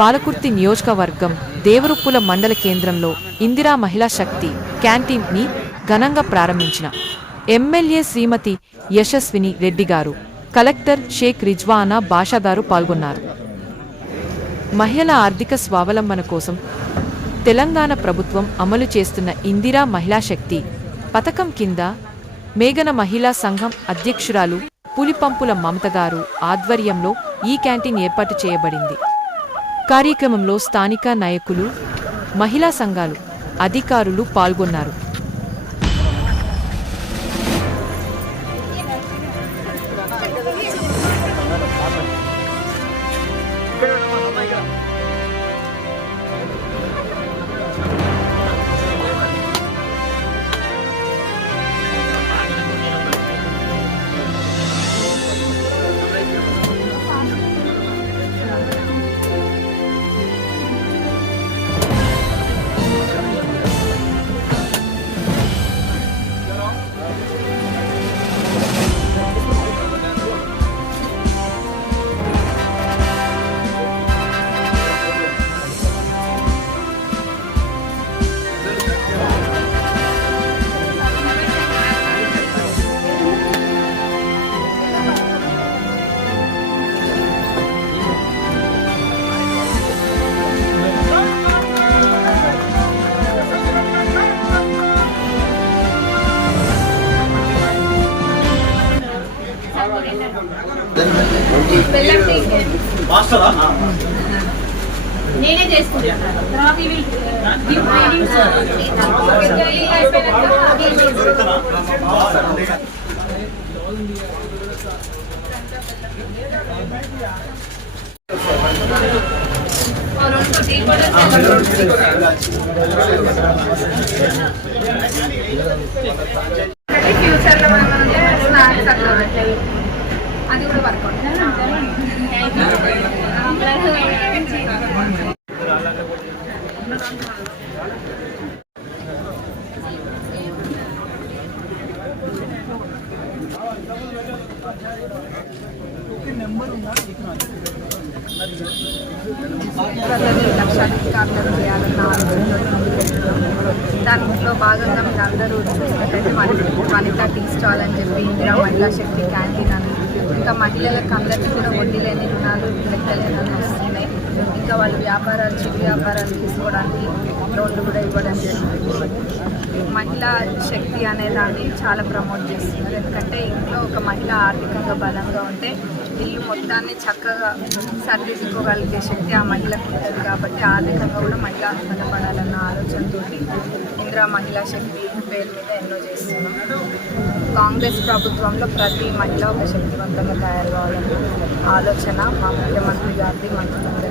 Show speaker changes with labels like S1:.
S1: పాలకుర్తి నియోజకవర్గం దేవరుప్పుల మండల కేంద్రంలో ఇందిరా మహిళా శక్తి క్యాంటీన్ని ఘనంగా ప్రారంభించిన ఎమ్మెల్యే శ్రీమతి యశస్విని రెడ్డి గారు కలెక్టర్ షేక్ రిజ్వానా బాషాదారు పాల్గొన్నారు. మహిళల ఆర్థిక స్వావలంబన కోసం తెలంగాణ ప్రభుత్వం అమలు చేస్తున్న ఇందిరా మహిళా శక్తి పథకం కింద మేఘన మహిళా సంఘం అధ్యక్షురాలు పులిపంపుల మమత గారు ఆధ్వర్యంలో ఈ క్యాంటీన్ ఏర్పాటు చేయబడింది. కార్యక్రమంలో స్థానిక నాయకులు మహిళా సంఘాలు అధికారులు పాల్గొన్నారు.
S2: నేనే చేసుకుంటాను తర్వాత ఇవి గివ్ ట్రైనింగ్ అయిపోయినాక అది రెండు టీ కూడా ఫ్యూచర్లో మనం സ്നാക്സ് ഒക്കെ അതുകൂടെ വർക്കൗട്ട് നമ്പർ ഉണ്ടോ ലക്ഷാധികാരം ചെയ്യാതെ దాంట్లో భాగంగా మీరు అందరూ చూసినట్టయితే వనిత టీ స్టాల్ అని చెప్పి ఇందిరా మహిళా శక్తి క్యాంటీన్ అని. ఇంకా మహిళలకు అందరికీ కూడా వడ్డీ లేని రుణాలు లెక్కలేని వస్తున్నాయి. ఇంకా వాళ్ళు వ్యాపారాలు చిరు వ్యాపారాలు తీసుకోవడానికి లోన్లు కూడా ఇవ్వడం జరుగుతుంది మహిళా శక్తి అనే దాన్ని చాలా ప్రమోట్ చేస్తున్నారు ఎందుకంటే ఇంట్లో ఒక మహిళ ఆర్థికంగా బలంగా ఉంటే ఇల్లు మొత్తాన్ని చక్కగా సరిదిద్దుకోగలిగే శక్తి ఆ మహిళకు ఉంటుంది. కాబట్టి ఆర్థికంగా కూడా మహిళ బలపడాలన్న ఆలోచనతో ఇందిరా మహిళా శక్తి పేరు మీద ఎన్నో చేస్తున్నాం. కాంగ్రెస్ ప్రభుత్వంలో ప్రతి మహిళ ఒక శక్తివంతంగా తయారు కావాలన్న ఆలోచన మా ముఖ్యమంత్రి గారిది మంత్రులందరి